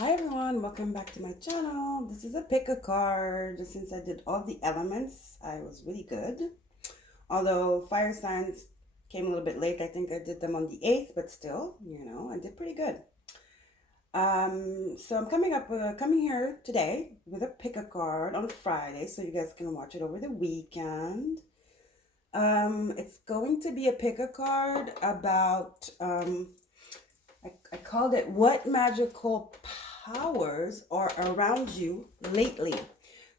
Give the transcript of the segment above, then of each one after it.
Hi everyone, welcome back to my channel. This is a pick a card. Since I did all the elements, I was really good. Although fire signs came a little bit late. I think I did them on the 8th, but still, I did pretty good. So I'm coming here today with a pick a card on Friday, so you guys can watch it over the weekend. It's going to be a pick a card about I called it what magical powers are around you lately.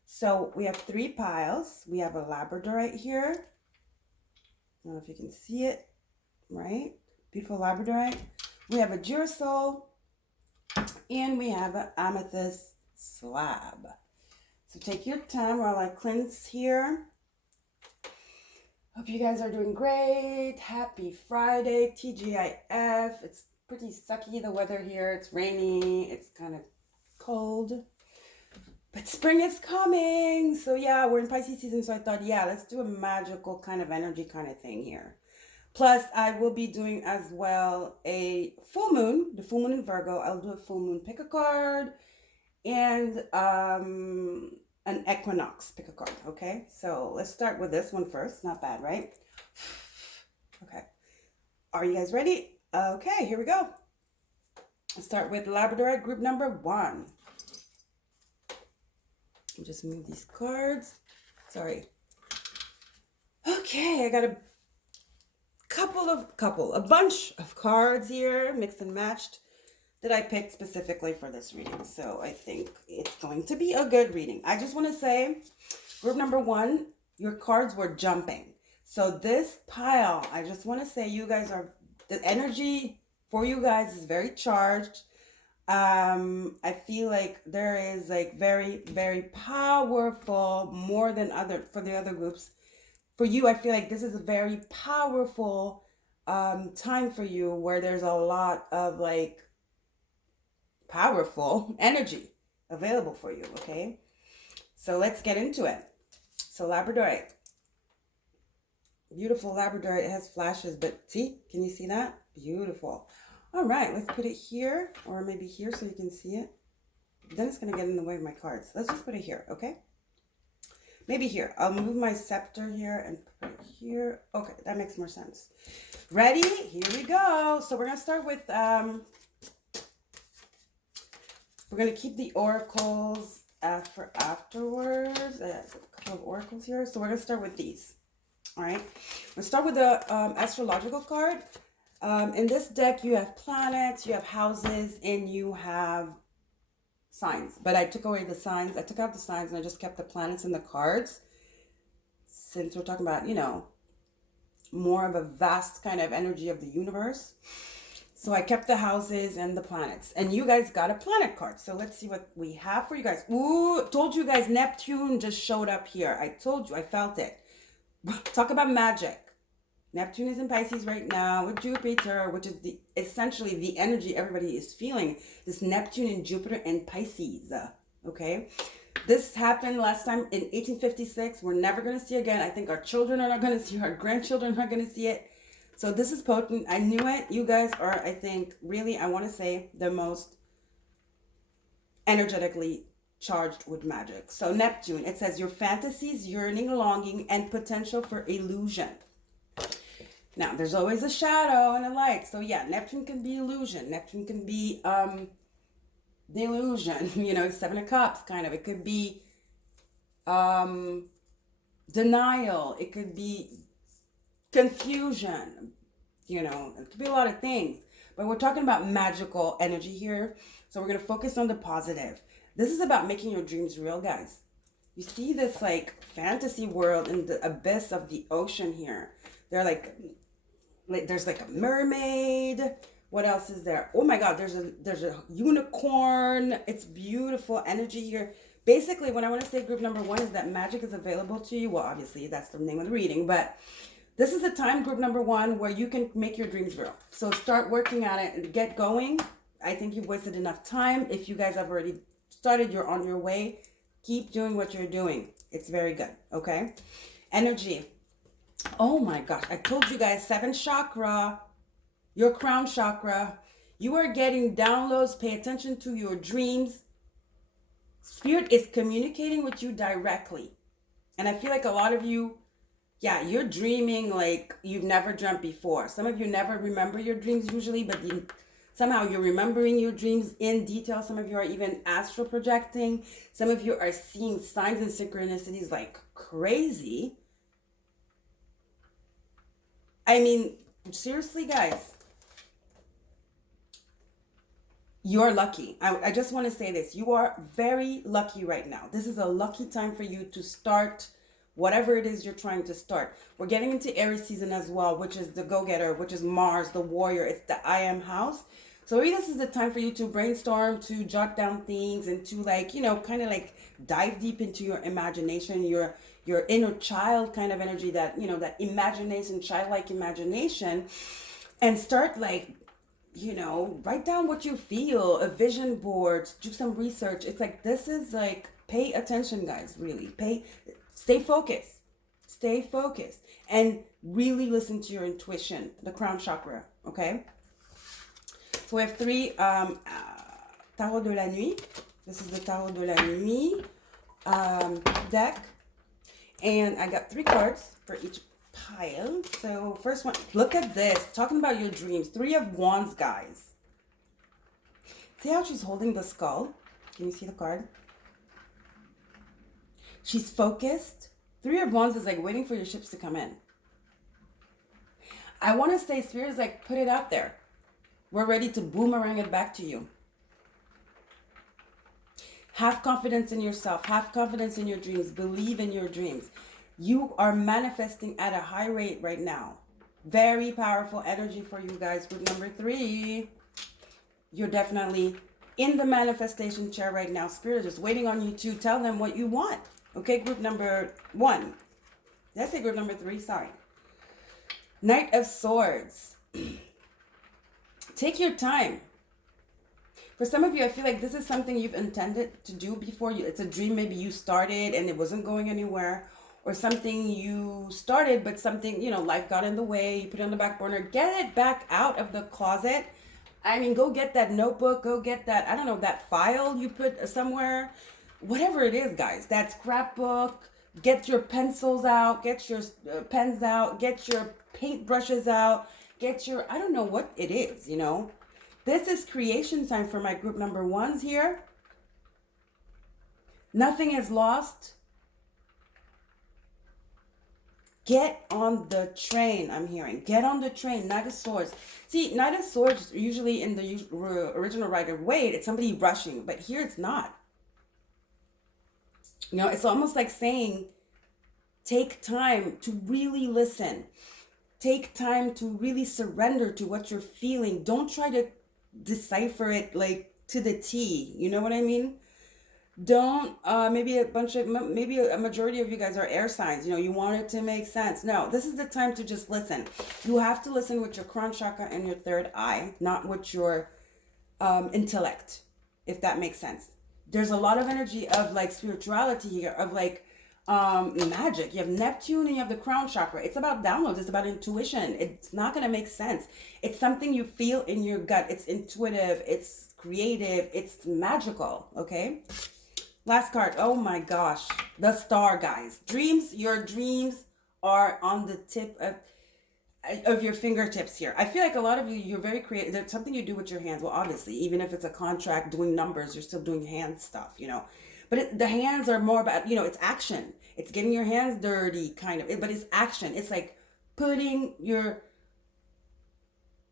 So we have 3 piles. We have a Labradorite here. I don't know if you can see it, right? Beautiful Labradorite. We have a Girasol, and we have an amethyst slab. So take your time while I cleanse here. Hope you guys are doing great. Happy Friday, TGIF. It's pretty sucky, the weather here. It's rainy. It's kind of cold. But spring is coming. So yeah, we're in Pisces season. So I thought, yeah, let's do a magical kind of energy kind of thing here. Plus, I will be doing as well a full moon, the full moon in Virgo. I'll do a full moon pick a card and an equinox pick a card. Okay, so let's start with this one first. Not bad, right? Okay, are you guys ready? Okay, here we go. Let's start with Labradorite group number 1. I'll just move these cards. Sorry. Okay, I got a bunch of cards here, mixed and matched, that I picked specifically for this reading. So I think it's going to be a good reading. I just want to say, group number 1, your cards were jumping. So this pile, I just want to say the energy for you guys is very charged. I feel like there is like very, very powerful, more than for the other groups. For you, I feel like this is a very powerful time for you where there's a lot of like powerful energy available for you, okay? So let's get into it. So Labradorite. Beautiful Labradorite. It has flashes, but see? Can you see that? Beautiful. All right, let's put it here, or maybe here so you can see it. Then it's going to get in the way of my cards. Let's just put it here, okay? Maybe here. I'll move my scepter here and put it here. Okay, that makes more sense. Ready? Here we go. So we're going to start with, we're going to keep the oracles for afterwards. A couple of oracles here. So we're going to start with these. All right. We'll start with the astrological card. In this deck, you have planets, you have houses, and you have signs. But I took away the signs. I took out the signs, and I just kept the planets and the cards. Since we're talking about, more of a vast kind of energy of the universe. So I kept the houses and the planets. And you guys got a planet card. So let's see what we have for you guys. Ooh, told you guys Neptune just showed up here. I told you, I felt it. Talk about magic. Neptune is in Pisces right now with Jupiter, which is essentially the energy everybody is feeling. This Neptune and Jupiter and Pisces, okay? This happened last time in 1856. We're never going to see again. I think our children are not going to see it. Our grandchildren are going to see it. So this is potent. I knew it. You guys are, I think, really, I want to say, the most energetically charged with magic. So Neptune, it says your fantasies, yearning, longing, and potential for illusion. Now, there's always a shadow and a light. So yeah, Neptune can be illusion. Neptune can be delusion, 7 of Cups kind of. It could be denial. It could be confusion. It could be a lot of things. But we're talking about magical energy here. So we're going to focus on the positive. This is about making your dreams real, guys. You see this like fantasy world in the abyss of the ocean here. They're like there's like a mermaid. What else is there? Oh my God, there's a unicorn. It's beautiful energy here. Basically, what I want to say, group number 1, is that magic is available to you. Well, obviously, that's the name of the reading, but this is a time, group number 1, where you can make your dreams real. So start working on it and get going. I think you've wasted enough time. If you guys have already started, you're on your way. Keep doing what you're doing. It's very good, okay? Energy. Oh my gosh, I told you guys, 7th chakra, your crown chakra. You are getting downloads. Pay attention to your dreams. Spirit is communicating with you directly. And I feel like a lot of you, yeah, you're dreaming like you've never dreamt before. Some of you never remember your dreams usually, but somehow you're remembering your dreams in detail. Some of you are even astral projecting. Some of you are seeing signs and synchronicities like crazy. I mean, seriously, guys, you're lucky. I just want to say this. You are very lucky right now. This is a lucky time for you to start whatever it is you're trying to start. We're getting into Aries season as well, which is the go-getter, which is Mars, the warrior. It's the I am house. So maybe this is the time for you to brainstorm, to jot down things, and to like, kind of like dive deep into your imagination, your inner child kind of energy, that, that imagination, childlike imagination, and start like, write down what you feel, a vision board, do some research. It's like, this is like, pay attention, guys, really. Stay focused, and really listen to your intuition, the crown chakra, okay? So we have 3 Tarot de la Nuit. This is the Tarot de la Nuit deck. And I got 3 cards for each pile. So first one, look at this. Talking about your dreams. 3 of Wands, guys. See how she's holding the skull? Can you see the card? She's focused. 3 of Wands is like waiting for your ships to come in. I want to say, Spirit is like, put it out there. We're ready to boomerang it back to you. Have confidence in yourself. Have confidence in your dreams. Believe in your dreams. You are manifesting at a high rate right now. Very powerful energy for you guys. Group number 3. You're definitely in the manifestation chair right now. Spirit is just waiting on you to tell them what you want. Okay, group number 1. Did I say group number 3? Sorry. Knight of Swords. Take your time. For some of you, I feel like this is something you've intended to do before. It's a dream maybe you started and it wasn't going anywhere. Or something you started, but something, life got in the way. You put it on the back burner. Get it back out of the closet. I mean, go get that notebook. Go get that, I don't know, that file you put somewhere. Whatever it is, guys. That scrapbook. Get your pencils out. Get your pens out. Get your paintbrushes out. Get your, I don't know what it is, This is creation time for my group number 1s here. Nothing is lost. Get on the train, I'm hearing. Get on the train. Knight of Swords. See, Knight of Swords, usually in the original Rider-Waite, it's somebody rushing. But here it's not. It's almost like saying, take time to really listen. Take time to really surrender to what you're feeling. Don't try to decipher it like to the T. You know what I mean? Don't, maybe a majority of you guys are air signs. You want it to make sense. No, this is the time to just listen. You have to listen with your crown chakra and your third eye, not with your intellect, if that makes sense. There's a lot of energy of like spirituality here, of like magic. You have Neptune and you have the crown chakra. It's about downloads. It's about intuition. It's not going to make sense. It's something you feel in your gut. It's intuitive. It's creative. It's magical. Okay. Last card. Oh my gosh. The Star, guys. Dreams. Your dreams are on the tip of your fingertips here. I feel like a lot of you, you're very creative. There's something you do with your hands. Well, obviously, even if it's a contract, doing numbers, you're still doing hand stuff, But the hands are more about, it's action. It's getting your hands dirty, kind of. But it's action. It's like putting your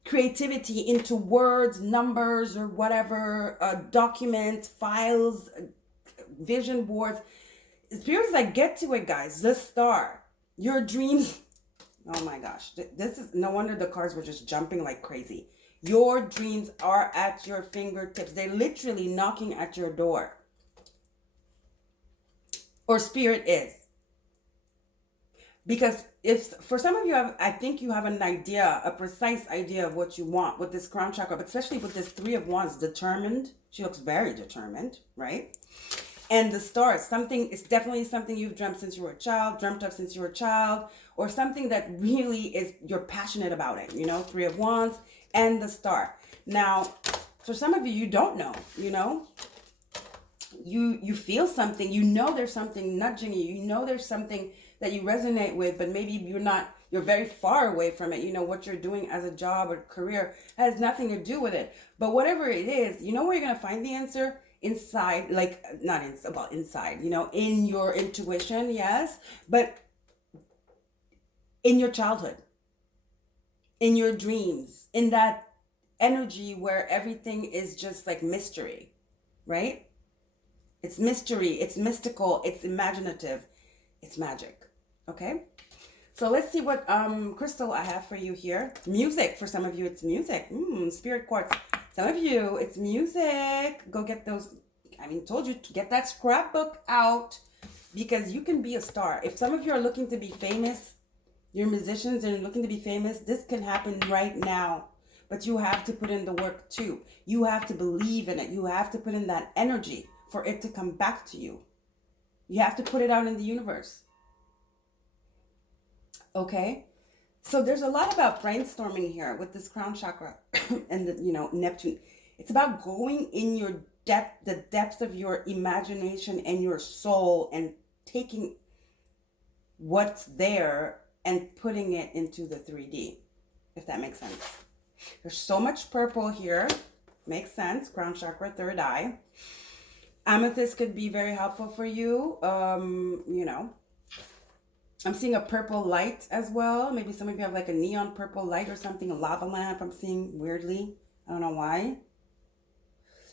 creativity into words, numbers, or whatever, documents, files, vision boards. Spirit is like, get to it, guys. The Star. Your dreams. Oh my gosh. This is no wonder the cards were just jumping like crazy. Your dreams are at your fingertips. They're literally knocking at your door. Or Spirit is. Because if for some of you, I think you have an idea, a precise idea of what you want with this crown chakra, but especially with this 3 of Wands, determined. She looks very determined, right? And the Star, it's definitely something you've dreamt since you were a child, dreamt of since you were a child, or something that really is, you're passionate about it, 3 of Wands. and the star. Now, for some of you, you don't know, you know, you feel something, you know, there's something nudging you, you know, there's something that you resonate with, but maybe you're very far away from it. You know, what you're doing as a job or career has nothing to do with it. But whatever it is, you know where you're going to find the answer? Inside, like, not in, well, inside, you know, in your intuition, yes, but in your childhood, in your dreams, in that energy where everything is just like mystery, right? It's mystery, it's mystical, it's imaginative, it's magic. Okay? So let's see what crystal I have for you here. Music. For some of you, it's music. Spirit quartz. Some of you, it's music. Go get those. Told you to get that scrapbook out because you can be a star. If some of you are looking to be famous, you're musicians and looking to be famous, this can happen right now. But you have to put in the work too. You have to believe in it. You have to put in that energy for it to come back to you. You have to put it out in the universe. Okay? So there's a lot about brainstorming here with this crown chakra and the, you know, Neptune. It's about going in your depth, the depth of your imagination and your soul, and taking what's there and putting it into the 3D, if that makes sense. There's so much purple here. Makes sense. Crown chakra, third eye. Amethyst could be very helpful for you. You know, I'm seeing a purple light as well. Maybe some of you have like a neon purple light or something, a lava lamp I'm seeing weirdly. I don't know why.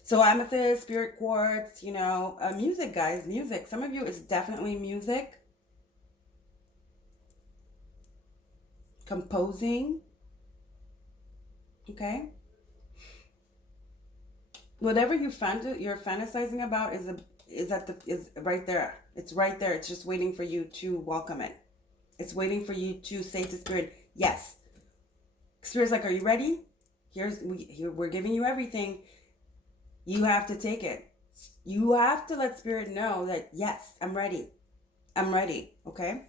So amethyst, spirit quartz, you know, music, guys, music. Some of you, it's definitely music. Composing. Okay. Whatever you're fantasizing about is right there. It's right there. It's just waiting for you to welcome it. It's waiting for you to say to Spirit, yes. Spirit's like, are you ready? We're giving you everything. You have to take it. You have to let Spirit know that, yes, I'm ready. I'm ready. Okay?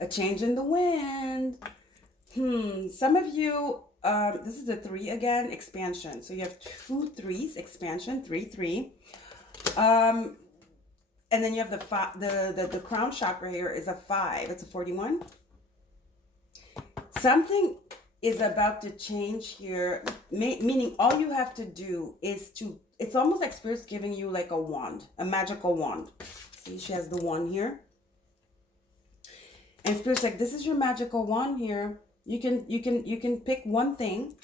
A change in the wind. Some of you, this is a 3 again, expansion. So you have 2 3s, expansion, 3 3. And then you have the crown chakra here is a 5. It's a 41. Something is about to change here, meaning all you have to do is it's almost like Spirit's giving you like a wand, a magical wand. See, she has the wand here. And Spirit's like, this is your magical wand here. You can pick one thing,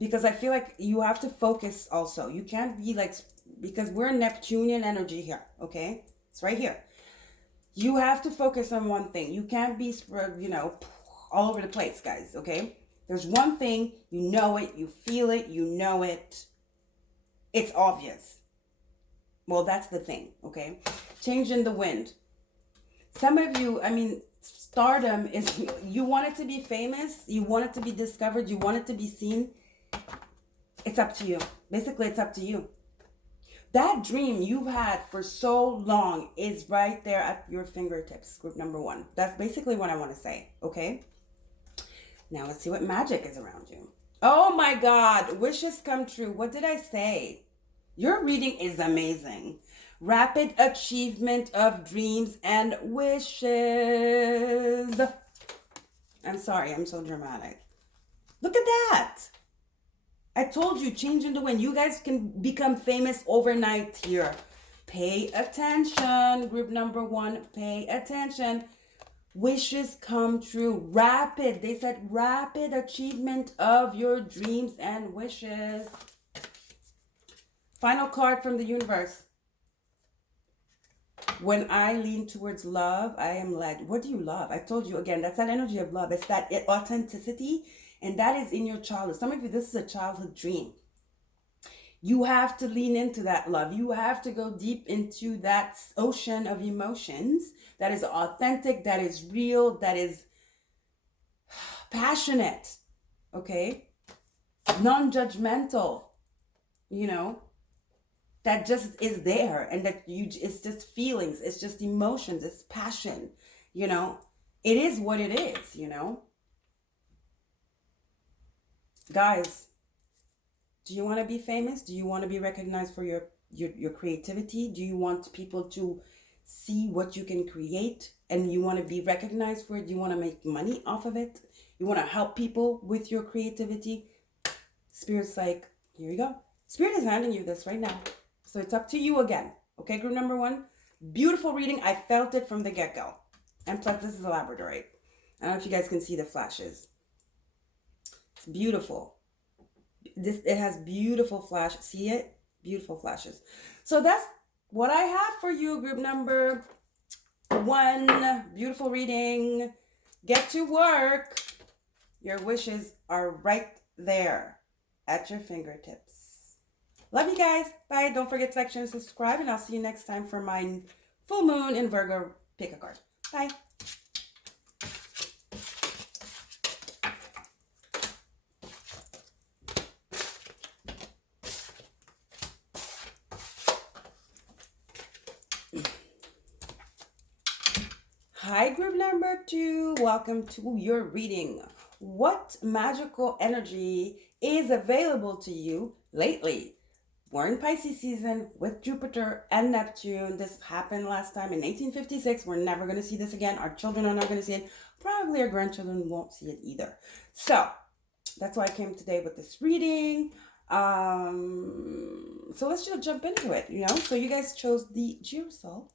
because I feel like you have to focus also. You can't be like, because we're Neptunian energy here, okay? It's right here. You have to focus on one thing. You can't be, you know, all over the place, guys, okay? There's one thing, you know it, you feel it, you know it. It's obvious. Well, that's the thing, okay? Change in the wind. Some of you, stardom is, you want it to be famous, you want it to be discovered, you want it to be seen. It's up to you. Basically, it's up to you. That dream you've had for so long is right there at your fingertips, group number 1. That's basically what I want to say, okay? Now let's see what magic is around you. Oh my God, wishes come true. What did I say? Your reading is amazing. Rapid achievement of dreams and wishes. I'm sorry, I'm so dramatic. Look at that. I told you, change in the wind. You guys can become famous overnight here. Pay attention, group number 1. Pay attention. Wishes come true. Rapid. They said rapid achievement of your dreams and wishes. Final card from the universe. When I lean towards love, I am led. What do you love? I told you again, that's that energy of love. It's that authenticity, and that is in your childhood. Some of you, this is a childhood dream. You have to lean into that love. You have to go deep into that ocean of emotions that is authentic, that is real, that is passionate, okay? Non-judgmental, you know? That just is there, and that it's just feelings, it's just emotions, it's passion, you know? It is what it is, you know? Guys, do you want to be famous? Do you want to be recognized for your creativity? Do you want people to see what you can create and you want to be recognized for it? You want to make money off of it? You want to help people with your creativity? Spirit's like, here you go. Spirit is handing you this right now. So it's up to you again. Okay, group number 1. Beautiful reading. I felt it from the get-go. And plus, this is a Labradorite. I don't know if you guys can see the flashes. It's beautiful. It has beautiful flash. See it? Beautiful flashes. So that's what I have for you, group number 1. Beautiful reading. Get to work. Your wishes are right there at your fingertips. Love you guys. Bye. Don't forget to like, share, and subscribe. And I'll see you next time for my full moon in Virgo pick a card. Bye. Hi, group number 2. Welcome to your reading. What magical energy is available to you lately? We're in Pisces season with Jupiter and Neptune. This happened last time in 1856. We're never going to see this again. Our children are not going to see it. Probably our grandchildren won't see it either. So that's why I came today with this reading. So let's just jump into it, So you guys chose the Girasol.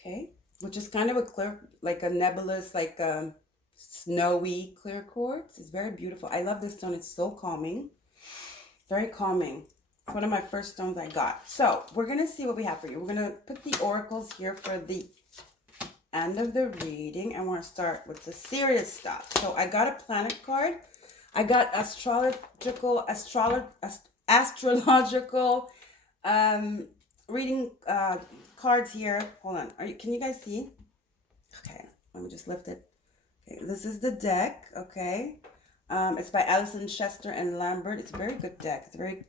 Okay, which is kind of a clear, like a nebulous, like a snowy clear quartz. It's very beautiful. I love this stone. It's so calming. Very calming. It's one of my first stones I got. So we're going to see what we have for you. We're going to put the oracles here for the end of the reading. And we're going to start with the serious stuff. So I got a planet card. I got astrological reading cards here. Hold on. Can you guys see? Okay, let me just lift it. Okay, this is the deck. Okay, it's by Allison Chester and Lambert. It's a very good deck. It's a very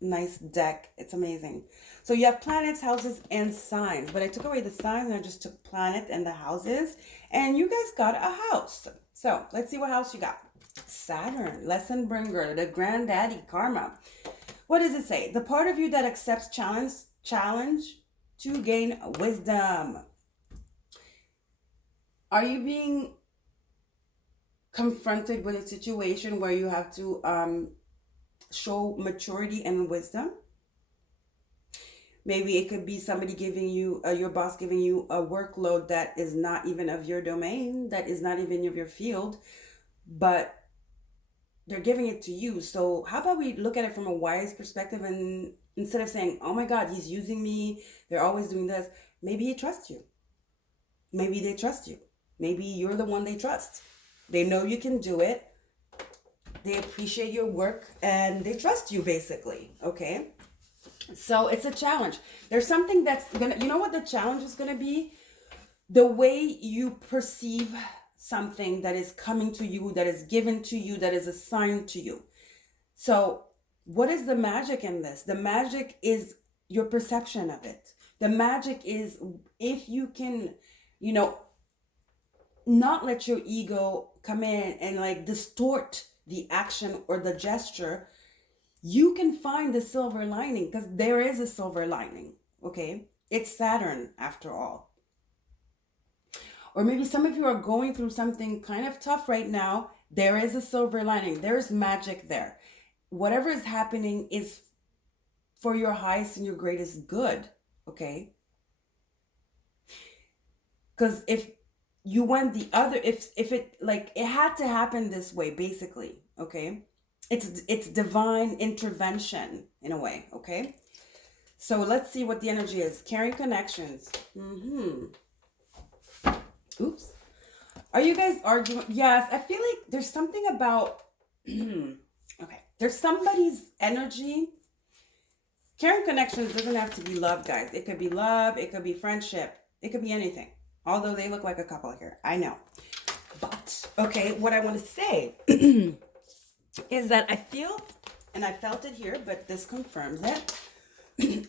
nice deck. It's amazing. So you have planets, houses, and signs. But I took away the signs and I just took planet and the houses. And you guys got a house. So let's see what house you got. Saturn, lesson bringer, the granddaddy, karma. What does it say? The part of you that accepts challenge to gain wisdom. Are you being confronted with a situation where you have to show maturity and wisdom? Maybe it could be somebody giving you, your boss giving you a workload that is not even of your domain, that is not even of your field, but they're giving it to you. So how about we look at it from a wise perspective, and instead of saying, oh my God, he's using me, they're always doing this, maybe he trusts you. Maybe they trust you. Maybe you're the one they trust. They know you can do it. They appreciate your work and they trust you, basically. Okay? So it's a challenge. There's something that's gonna, you know what the challenge is gonna be? The way you perceive something that is coming to you, that is given to you, that is assigned to you. So what is the magic in this? The magic is your perception of it. The magic is if you can, not let your ego come in and like distort the action or the gesture, you can find the silver lining, because there is a silver lining. Okay? It's Saturn after all. Or maybe some of you are going through something kind of tough right now. There is a silver lining. There's magic there. Whatever is happening is for your highest and your greatest good. Okay? Because if you went the other, if it, like, it had to happen this way, basically. Okay? It's divine intervention in a way. Okay? So let's see what the energy is. Carrying connections. Oops. Are you guys arguing? Yes, I feel like there's something about, okay, there's somebody's energy. Carrying connections doesn't have to be love, guys. It could be love. It could be friendship. It could be anything. Although they look like a couple here. I know. But, okay, what I want to say is that I feel, and I felt it here, but this confirms it.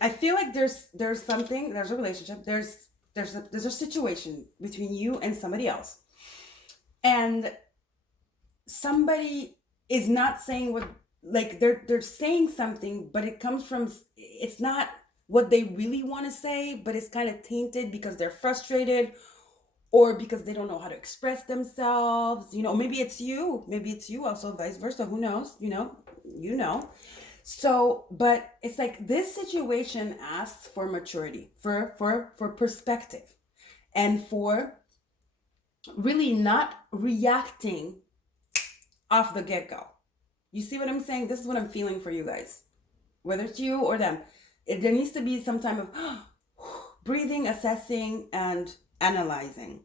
I feel like there's something, there's a relationship, there's a situation between you and somebody else. And somebody is not saying what, like they're saying something, but it comes from, it's not what they really want to say, but it's kind of tainted because they're frustrated or because they don't know how to express themselves. Maybe it's you, also vice versa, who knows, so, but it's like this situation asks for maturity, for perspective, and for really not reacting off the get-go. You see what I'm saying? This is what I'm feeling for you guys, whether it's you or them. There needs to be some time of breathing, assessing, and analyzing,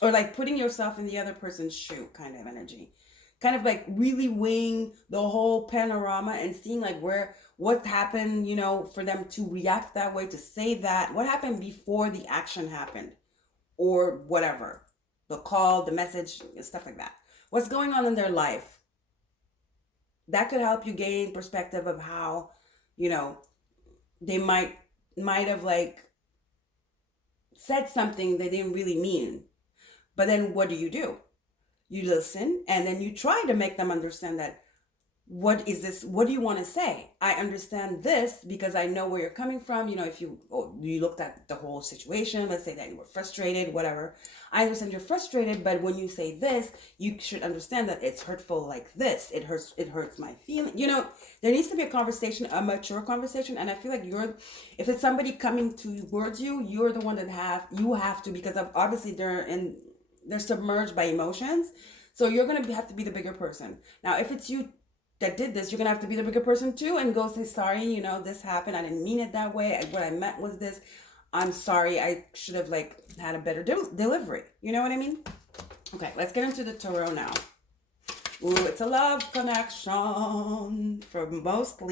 or like putting yourself in the other person's shoe kind of energy, kind of like really weighing the whole panorama and seeing like what happened, for them to react that way, to say that, what happened before the action happened, or whatever, the call, the message, stuff like that. What's going on in their life? That could help you gain perspective of how, they might have like said something they didn't really mean. But then what do? You listen, and then you try to make them understand that, what is this? What do you want to say? I understand this because I know where you're coming from. If you looked at the whole situation, let's say that you were frustrated, whatever. I understand you're frustrated, but when you say this, you should understand that it's hurtful like this. It hurts my feeling. There needs to be a conversation, a mature conversation. And I feel like if it's somebody coming towards you, you're the one that you have to, because obviously they're submerged by emotions. So you're going to have to be the bigger person. Now, if it's you that did this, you're going to have to be the bigger person too and go say, sorry, this happened. I didn't mean it that way. What I meant was this. I'm sorry. I should have had a better delivery. You know what I mean? Okay, let's get into the tarot now. Ooh, it's a love connection for most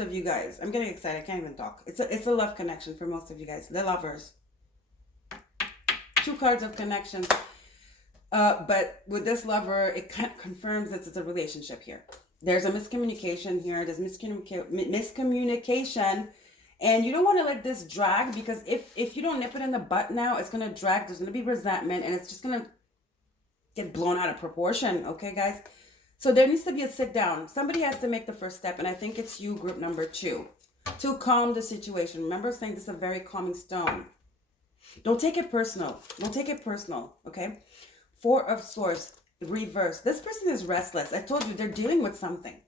of you guys. I'm getting excited. I can't even talk. It's a love connection for most of you guys. The lovers. 2 cards of connections. But with this lover, it kind of confirms that it's a relationship here. There's a miscommunication here. There's miscommunication. And you don't want to let this drag, because if you don't nip it in the butt now, it's going to drag. There's going to be resentment, and it's just going to get blown out of proportion. Okay, guys? So there needs to be a sit down. Somebody has to make the first step, and I think it's you, group number 2, to calm the situation. Remember saying this is a very calming stone. Don't take it personal. Okay? 4 of Swords, reverse. This person is restless. I told you, they're dealing with something.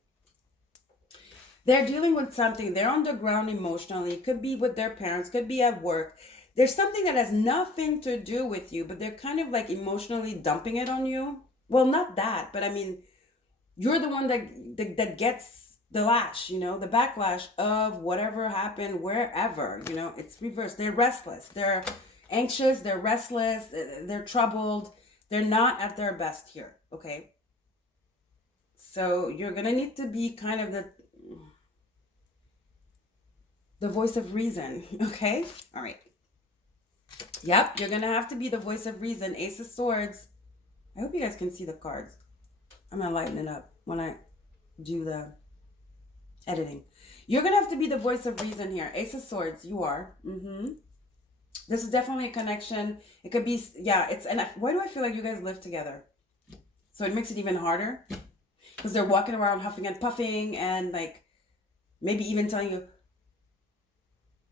They're on the ground emotionally. It could be with their parents, could be at work. There's something that has nothing to do with you, but they're kind of like emotionally dumping it on you. Well, not that, but I mean, you're the one that gets the lash, the backlash of whatever happened, wherever, it's reversed. They're restless. They're anxious. They're restless. They're troubled. They're not at their best here, okay? So you're going to need to be kind of the voice of reason, okay? All right. Yep, you're going to have to be the voice of reason. Ace of Swords. I hope you guys can see the cards. I'm going to lighten it up when I do the editing. You're going to have to be the voice of reason here. Ace of Swords, you are. This is definitely a connection. It could be, and why do I feel like you guys live together? So it makes it even harder, because they're walking around huffing and puffing, and like maybe even telling you,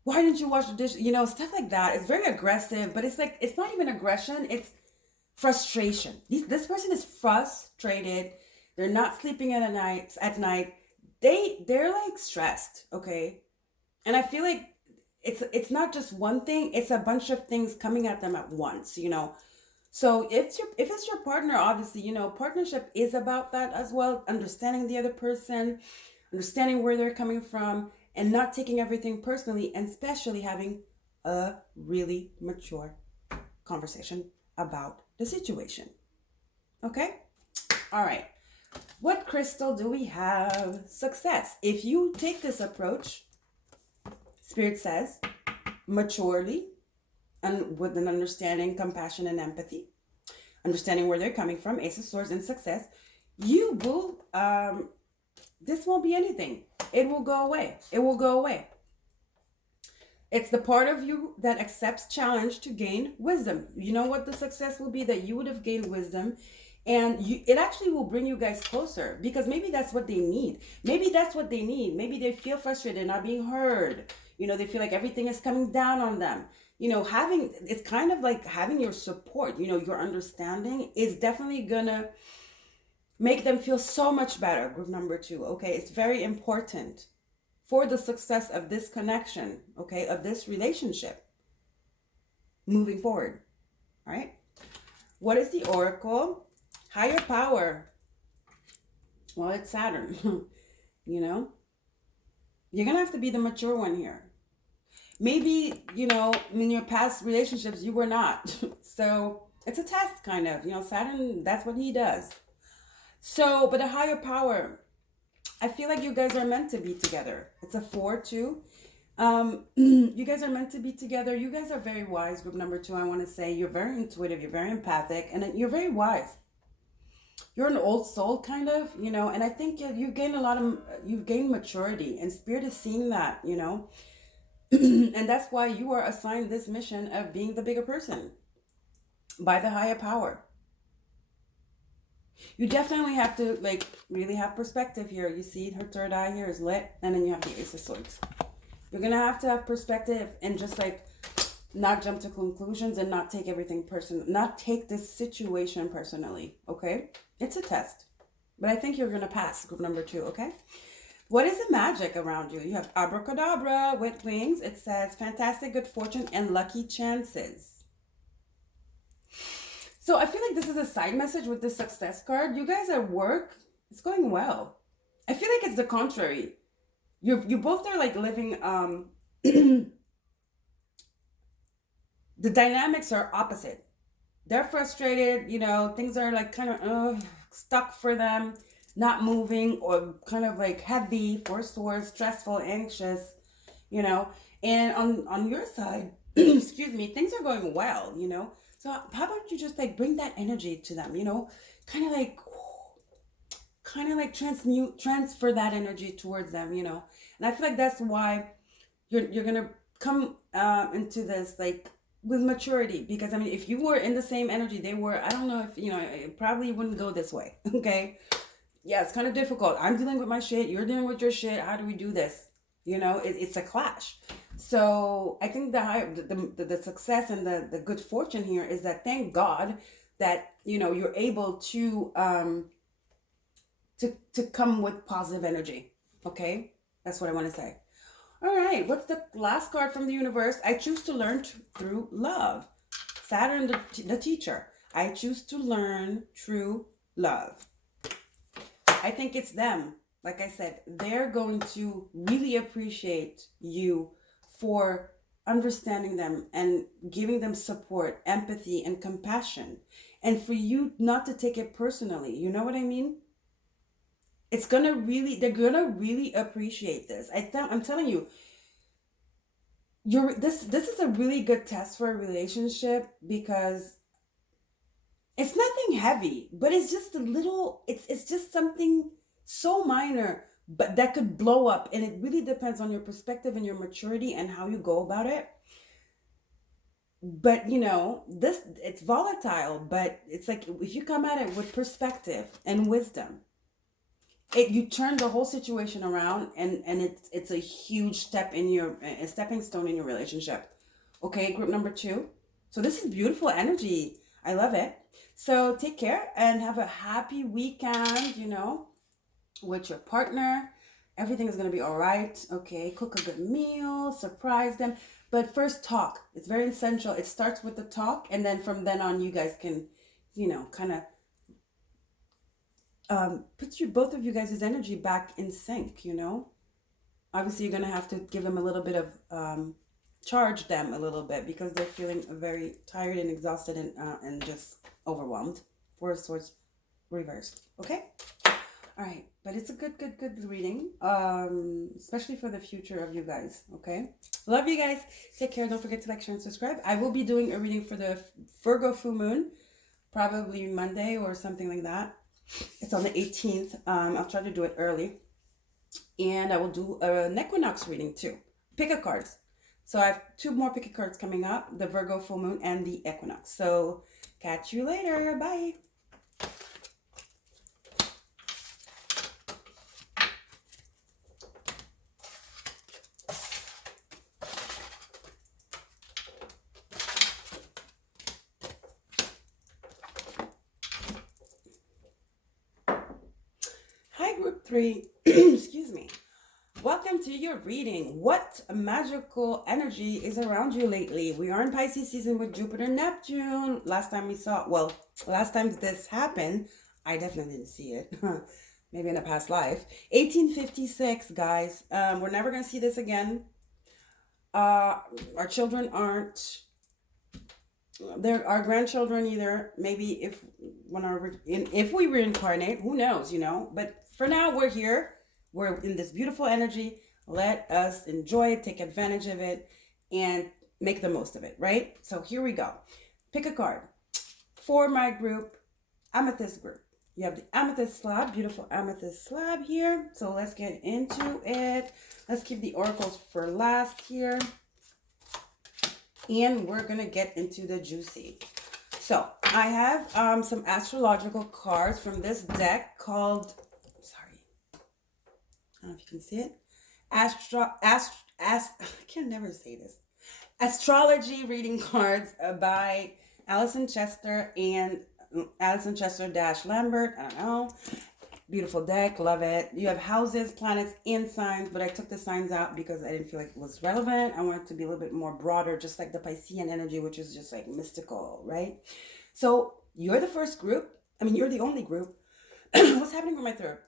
why didn't you wash the dish? Stuff like that. It's very aggressive, but it's like, it's not even aggression. It's frustration. This person is frustrated. They're not sleeping at night. They're like stressed. Okay. And I feel like it's not just one thing. It's a bunch of things coming at them at once, So if it's your partner, obviously, partnership is about that as well. Understanding the other person, understanding where they're coming from, and not taking everything personally, and especially having a really mature conversation about the situation. Okay? All right. What crystal do we have? Success. If you take this approach, Spirit says, maturely, and with an understanding, compassion, and empathy, understanding where they're coming from, Ace of Swords, and success, you will, this won't be anything. It will go away. It's the part of you that accepts challenge to gain wisdom. You know what the success will be? That you would have gained wisdom, and it actually will bring you guys closer, because maybe that's what they need. Maybe that's what they need. Maybe they feel frustrated, not being heard. They feel like everything is coming down on them. Having it's kind of like having your support. Your understanding is definitely gonna make them feel so much better. Group number two. Okay, it's very important for the success of this connection, okay, of this relationship moving forward. All right. What is the oracle? Higher power. Well, it's Saturn. You're going to have to be the mature one here. Maybe, in your past relationships, you were not. So it's a test, kind of. Saturn, that's what he does. So, but a higher power, I feel like you guys are meant to be together. It's a 4-2. You guys are meant to be together. You guys are very wise. Group number two, I want to say you're very intuitive. You're very empathic, and you're very wise. You're an old soul, kind of, and I think you've gained maturity, and Spirit is seeing that, and that's why you are assigned this mission of being the bigger person by the higher power. You definitely have to really have perspective here. You see her third eye here is lit, and then you have the Ace of Swords. You're gonna have to have perspective and just not jump to conclusions and not take everything personal, not take this situation personally. Okay, it's a test, but I think you're gonna pass. Group number two. Okay, what is the magic around you? You have abracadabra with wings. It says fantastic good fortune and lucky chances. So I feel like this is a side message with the success card. You guys at work, it's going well. I feel like it's the contrary. You both are living the dynamics are opposite. They're frustrated, things are kind of stuck for them, not moving, or kind of heavy, 4 swords, stressful, anxious, and on your side, excuse me, things are going well, So how about you just bring that energy to them, kind of transfer that energy towards them, and I feel like that's why you're gonna come into this with maturity, because I mean, if you were in the same energy they were, I don't know if it probably wouldn't go this way. Okay, yeah, it's kind of difficult. I'm dealing with my shit, you're dealing with your shit. How do we do this? It's a clash. So I think the success and the good fortune here is that, thank God that you're able to come with positive energy. Okay, that's what I want to say. All right, what's the last card from the universe? I choose to learn through love. Saturn, the teacher. I choose to learn through love. I think it's them. Like I said, they're going to really appreciate you for understanding them and giving them support, empathy, and compassion. And for you not to take it personally. You know what I mean? They're gonna really appreciate this. I'm telling you, this is a really good test for a relationship, because it's nothing heavy, but it's just it's just something so minor, but that could blow up. And it really depends on your perspective and your maturity and how you go about it. But it's volatile, but it's if you come at it with perspective and wisdom, you turn the whole situation around, and it's a huge stepping stone in your relationship. Okay, group number two. So this is beautiful energy. I love it. So take care and have a happy weekend, with your partner. Everything is going to be all right. Okay, cook a good meal, surprise them. But first, talk. It's very essential. It starts with the talk, and then from then on, you guys can, kind of put both of you guys' energy back in sync, Obviously, you're going to have to give them a little bit of, charge them a little bit, because they're feeling very tired and exhausted and just overwhelmed. 4 of Swords reversed. Okay? All right. But it's a good reading, especially for the future of you guys. Okay? Love you guys. Take care. Don't forget to like, share, and subscribe. I will be doing a reading for the Virgo full moon, probably Monday or something like that. It's on the 18th. I'll try to do it early. And I will do an equinox reading too. Pick a card. So I have two more pick a cards coming up, the Virgo full moon and the equinox. So catch you later. Bye. Hi, group 3. Excuse me. Welcome to your reading. What magical energy is around you lately? We are in Pisces season with Jupiter, Neptune. Last time this happened, I definitely didn't see it. Maybe in a past life. 1856, guys. We're never going to see this again. Our children aren't. Our grandchildren either. Maybe if we reincarnate, who knows, But for now, we're here. We're in this beautiful energy. Let us enjoy it, take advantage of it, and make the most of it, right? So here we go. Pick a card. For my group, Amethyst group. You have the amethyst slab, beautiful amethyst slab here. So let's get into it. Let's keep the oracles for last here. And we're going to get into the juicy. So I have some astrological cards from this deck called, I don't know if you can see it. I can never say this. Astrology reading cards by Allison Chester and Allison Chester Lambert. I don't know. Beautiful deck. Love it. You have houses, planets, and signs, but I took the signs out because I didn't feel like it was relevant. I wanted it to be a little bit more broader, just like the Piscean energy, which is just like mystical, right? So you're the first group. You're the only group. What's happening with my throat?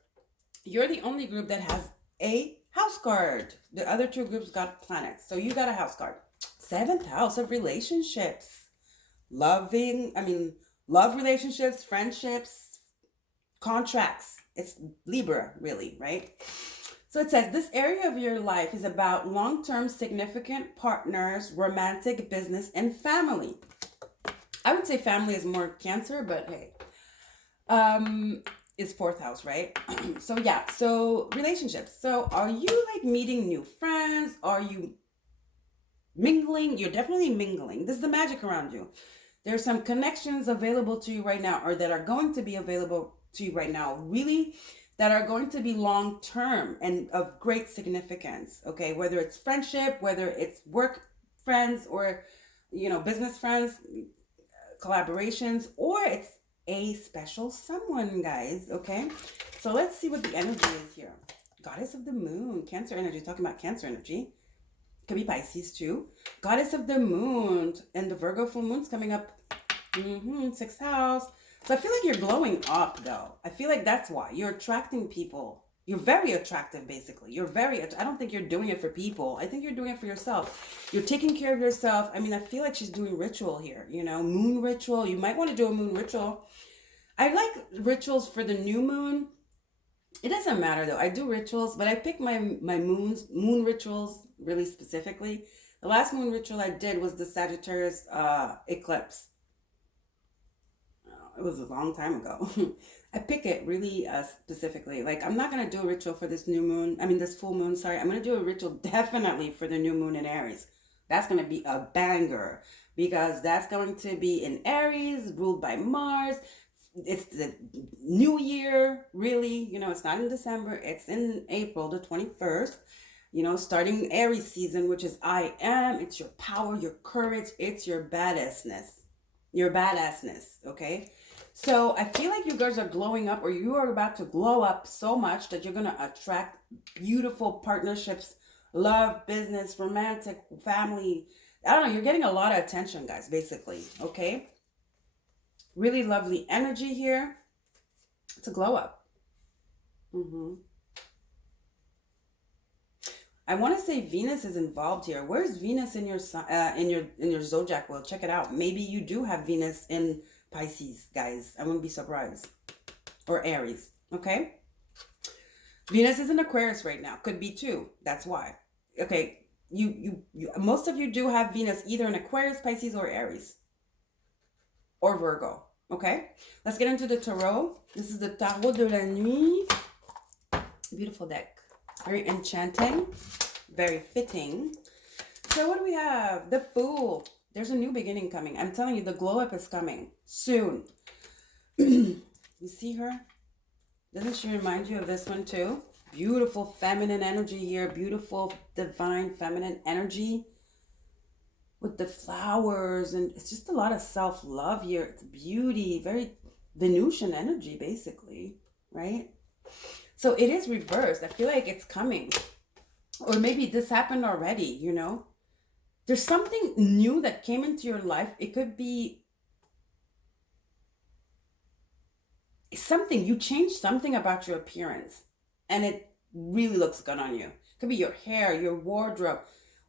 You're the only group that has a house card. The other two groups got planets. So you got a house card. 7th house of relationships. Love relationships, friendships, contracts. It's Libra, really, right? So it says, this area of your life is about long-term significant partners, romantic, business, and family. I would say family is more Cancer, but hey. Is 4th house, right? So relationships. So are you like meeting new friends? Are you mingling? You're definitely mingling. This is the magic around you. There's some connections available to you right now, or that are going to be available to you right now, really, that are going to be long-term and of great significance, okay? Whether it's friendship, whether it's work friends, or, business friends, collaborations, or it's a special someone, guys, okay? So let's see what the energy is here. Goddess of the moon, Cancer energy, talking about Cancer energy. Could be Pisces too. Goddess of the moon, and the Virgo full moon's coming up. 6th house. So I feel like you're glowing up, though. I feel like that's why. You're attracting people. You're very attractive, basically. I don't think you're doing it for people. I think you're doing it for yourself. You're taking care of yourself. I feel like she's doing ritual here, moon ritual. You might want to do a moon ritual. I like rituals for the new moon. It doesn't matter, though. I do rituals, but I pick my moon rituals really specifically. The last moon ritual I did was the Sagittarius eclipse. It was a long time ago. I pick it really specifically. Like, I'm not going to do a ritual for this this full moon, sorry. I'm going to do a ritual definitely for the new moon in Aries. That's going to be a banger because that's going to be in Aries, ruled by Mars. It's the new year, really. It's not in December. It's in April, the 21st. Starting Aries season, which is I am. It's your power, your courage. It's your badassness. Okay? So I feel like you guys are glowing up, or you are about to glow up so much that you're going to attract beautiful partnerships, love, business, romantic, family. I don't know. You're getting a lot of attention, guys, basically. Okay? Really lovely energy here. It's a glow up. I want to say Venus is involved here. Where's Venus in your zodiac? Well, check it out. Maybe you do have Venus in Pisces, guys. I wouldn't be surprised. Or Aries, okay? Venus is in Aquarius right now. Could be too. That's why. Okay, you most of you do have Venus either in Aquarius, Pisces, or Aries. Or Virgo, okay? Let's get into the tarot. This is the Tarot de la Nuit. Beautiful deck. Very enchanting. Very fitting. So what do we have? The Fool. There's a new beginning coming. I'm telling you, the glow up is coming soon. You see her? Doesn't she remind you of this one too? Beautiful feminine energy here. Beautiful divine feminine energy with the flowers. And it's just a lot of self-love here. It's beauty. Very Venusian energy, basically. Right? So it is reversed. I feel like it's coming. Or maybe this happened already, you know? There's something new that came into your life. It could be something, you changed something about your appearance and it really looks good on you. It could be your hair, your wardrobe,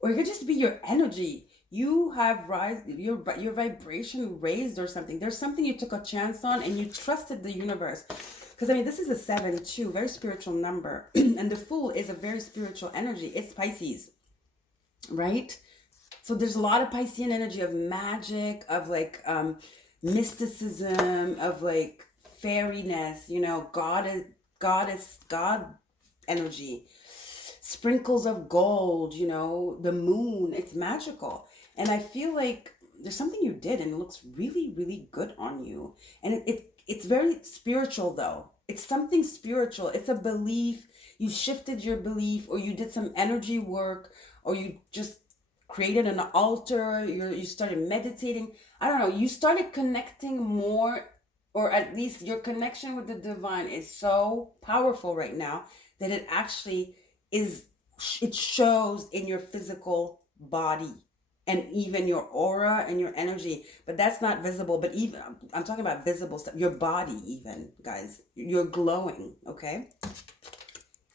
or it could just be your energy. You have your vibration raised or something. There's something you took a chance on and you trusted the universe. Because I mean, this is a 7 too, very spiritual number. And the Fool is a very spiritual energy. It's Pisces, right? So there's a lot of Piscean energy of magic, of like mysticism, of like fairiness, you know, God energy, sprinkles of gold, you know, the moon. It's magical. And I feel like there's something you did and it looks really, really good on you. And it's very spiritual though. It's something spiritual. It's a belief. You shifted your belief, or you did some energy work, or you just created an altar. You started meditating. I don't know. You started connecting more, or at least your connection with the divine is so powerful right now that it actually is, it shows in your physical body and even your aura and your energy. But that's not visible. But even, I'm talking about visible stuff, your body even, guys. You're glowing, okay?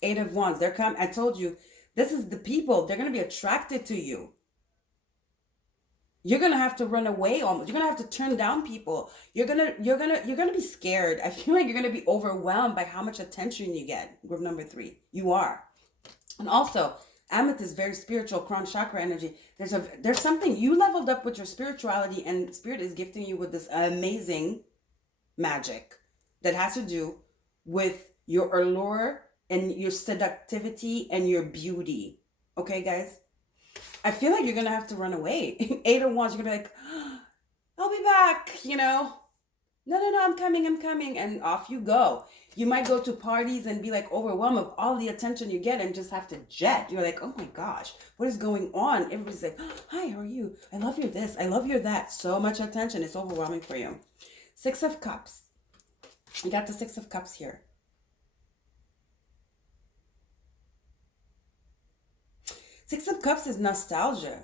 8 of Wands. They're coming. I told you, this is the people. They're going to be attracted to you. You're gonna have to run away almost. You're gonna have to turn down people. You're gonna be scared. I feel like you're gonna be overwhelmed by how much attention you get. Group number 3. You are. And also, Amethyst is very spiritual, crown chakra energy. There's something, you leveled up with your spirituality, and Spirit is gifting you with this amazing magic that has to do with your allure and your seductivity and your beauty. Okay, guys? I feel like you're going to have to run away. 8 of Wands, you're going to be like, oh, I'll be back, you know. No, I'm coming. And off you go. You might go to parties and be like overwhelmed of all the attention you get and just have to jet. You're like, oh my gosh, what is going on? Everybody's like, hi, how are you? I love your this. I love your that. So much attention. It's overwhelming for you. 6 of Cups. You got the 6 of Cups here. Six of Cups is nostalgia.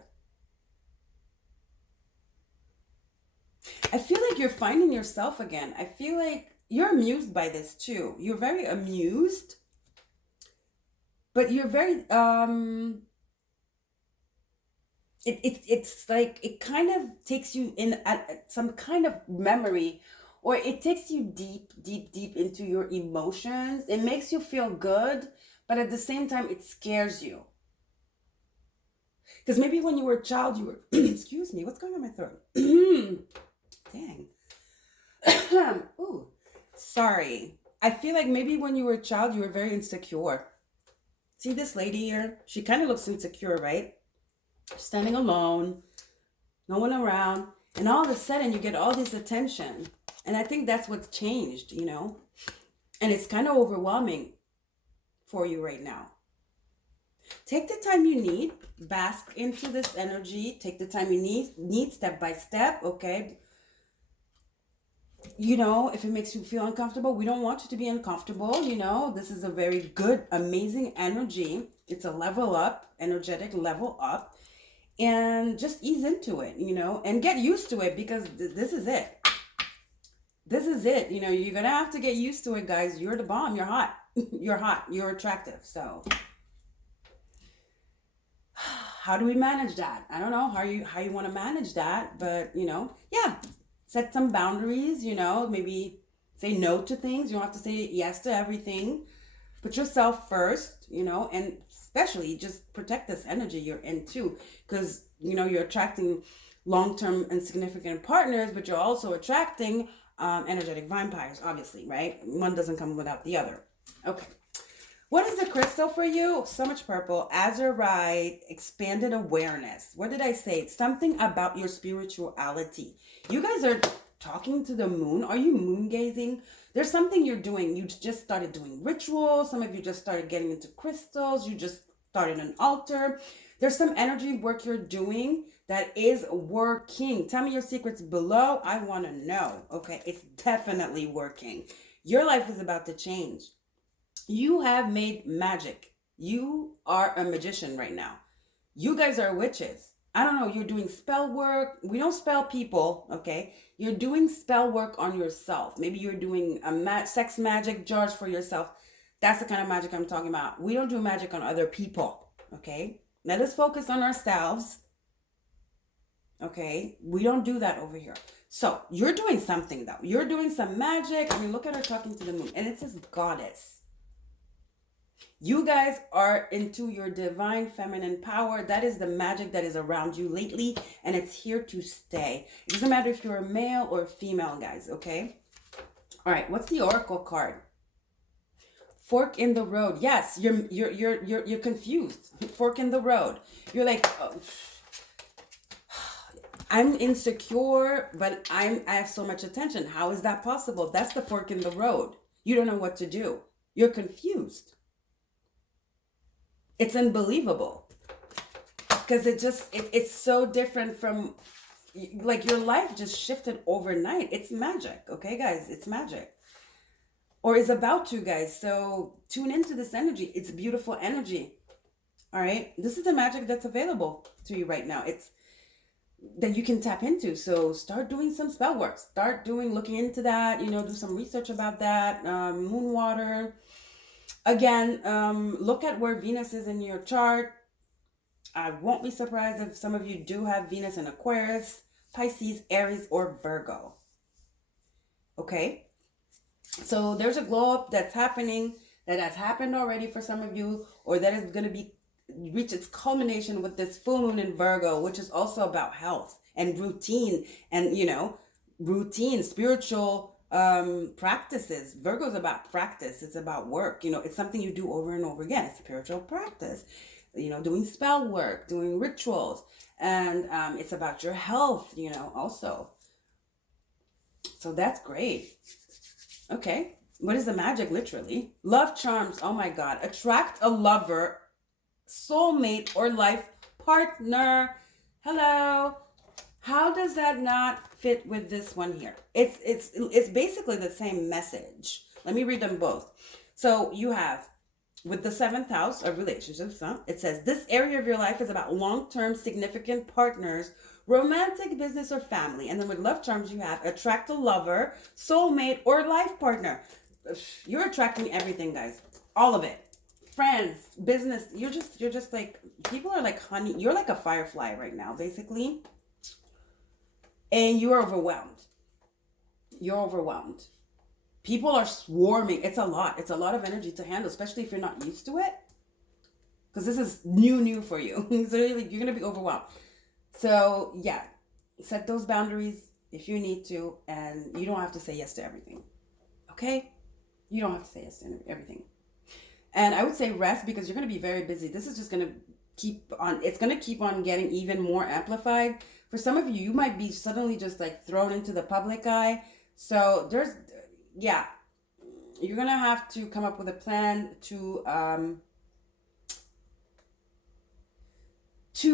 I feel like you're finding yourself again. I feel like you're amused by this too. You're very amused, but you're very it's like it kind of takes you in at some kind of memory, or it takes you deep into your emotions. It makes you feel good, but at the same time it scares you. Because maybe when you were a child, you were, excuse me, what's going on in my throat? Dang. Ooh, sorry. I feel like maybe when you were a child, you were very insecure. See this lady here? She kind of looks insecure, right? Standing alone, no one around. And all of a sudden, you get all this attention. And I think that's what's changed, you know? And it's kind of overwhelming for you right now. Take the time you need, bask into this energy, take the time you need step by step, okay? You know, if it makes you feel uncomfortable, we don't want you to be uncomfortable, you know? This is a very good, amazing energy. It's a level up, energetic level up, and just ease into it, you know? And get used to it, because this is it. This is it, you know? You're gonna have to get used to it, guys. You're the bomb, you're hot. You're hot, you're attractive, so... How do we manage that? I don't know how you want to manage that, but you know, yeah, set some boundaries, you know, maybe say no to things. You don't have to say yes to everything. Put yourself first, you know, and especially just protect this energy you're in too, because you know you're attracting long-term and significant partners, but you're also attracting energetic vampires, obviously, right? One doesn't come without the other. Okay. What is the crystal for you? So much purple. Azurite, expanded awareness. What did I say? Something about your spirituality. You guys are talking to the moon. Are you moon gazing? There's something you're doing. You just started doing rituals. Some of you just started getting into crystals. You just started an altar. There's some energy work you're doing that is working. Tell me your secrets below. I want to know. Okay, it's definitely working. Your life is about to change. You have made magic. You are a magician right now. You guys are witches. I don't know, you're doing spell work. We don't spell people, okay? You're doing spell work on yourself. Maybe you're doing a sex magic jars for yourself. That's the kind of magic I'm talking about. We don't do magic on other people, okay? Let us focus on ourselves, okay? We don't do that over here. So you're doing something though. You're doing some magic. I mean, look at her talking to the moon, and it says goddess. You guys are into your divine feminine power. That is the magic that is around you lately, and it's here to stay. It doesn't matter if you're a male or a female, guys, okay? All right, what's the oracle card? Fork in the road. Yes, you're confused. Fork in the road. You're like, oh, I'm insecure, but I have so much attention. How is that possible? That's the fork in the road. You don't know what to do. You're confused. It's unbelievable because it's so different from, like, your life just shifted overnight. It's magic, okay, guys? It's magic, or is about to, guys. So tune into this energy. It's beautiful energy. All right, this is the magic that's available to you right now. It's that you can tap into. So start doing some spell work. Start looking into that. Do some research about that. Moon water. Again, look at where Venus is in your chart. I won't be surprised if some of you do have Venus in Aquarius, Pisces, Aries, or Virgo. Okay? So there's a glow up that's happening, that has happened already for some of you, or that is going to reach its culmination with this full moon in Virgo, which is also about health and routine and, routine, spiritual practices. Virgo's about practice. It's about work. It's something you do over and over again. It's spiritual practice. Doing spell work, doing rituals, and it's about your health. Also. So that's great. Okay, what is the magic? Literally, love charms. Oh my God! Attract a lover, soulmate, or life partner. Hello. How does that not fit with this one here? It's basically the same message. Let me read them both. So you have, with the 7th house of relationships, it says this area of your life is about long-term significant partners, romantic, business, or family. And then with love charms, you have attract a lover, soulmate, or life partner. You're attracting everything, guys. All of it. Friends, business. You're just like, people are like honey. You're like a firefly right now, basically. And you're overwhelmed. You're overwhelmed. People are swarming. It's a lot. It's a lot of energy to handle, especially if you're not used to it. Because this is new for you. So you're going to be overwhelmed. So yeah, set those boundaries if you need to. And you don't have to say yes to everything. Okay? You don't have to say yes to everything. And I would say rest, because you're going to be very busy. This is just going to it's going to keep on getting even more amplified. For some of you, you might be suddenly just like thrown into the public eye. So you're going to have to come up with a plan to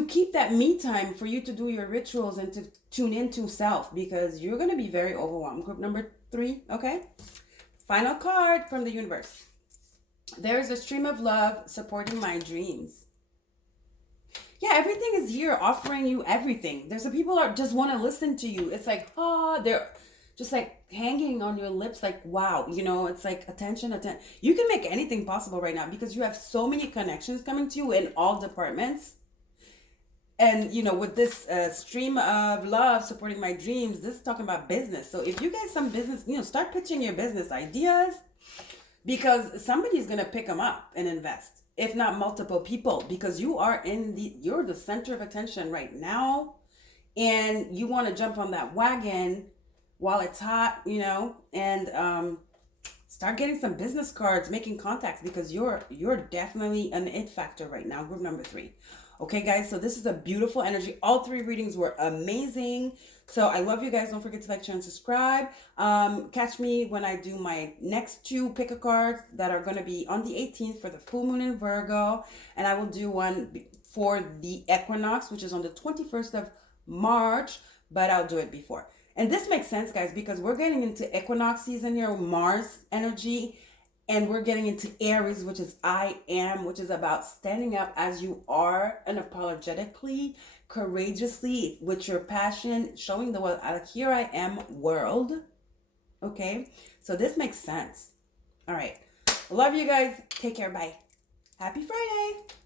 keep that me time for you to do your rituals and to tune into self, because you're going to be very overwhelmed. Group number 3, okay? Final card from the universe. There's a stream of love supporting my dreams. Yeah, everything is here offering you everything. There's some people that just want to listen to you. It's like, they're just like hanging on your lips like, wow. It's like attention. You can make anything possible right now because you have so many connections coming to you in all departments. And, with this stream of love supporting my dreams, this is talking about business. So if you guys some business, start pitching your business ideas, because somebody's going to pick them up and invest. If not multiple people, because you're the center of attention right now, and you want to jump on that wagon while it's hot, and start getting some business cards, making contacts, because you're definitely an it factor right now. Group number 3. Okay, guys, so this is a beautiful energy. All 3 readings were amazing. So I love you guys. Don't forget to like, share, and subscribe. Catch me when I do my next 2 pick a cards that are going to be on the 18th for the full moon in Virgo. And I will do one for the equinox, which is on the 21st of March, but I'll do it before. And this makes sense, guys, because we're getting into equinox season here, Mars energy, and we're getting into Aries, which is I am, which is about standing up as you are unapologetically, courageously, with your passion, showing the world, here I am world. Okay, so this makes sense. All right. Love you guys. Take care. Bye. Happy Friday.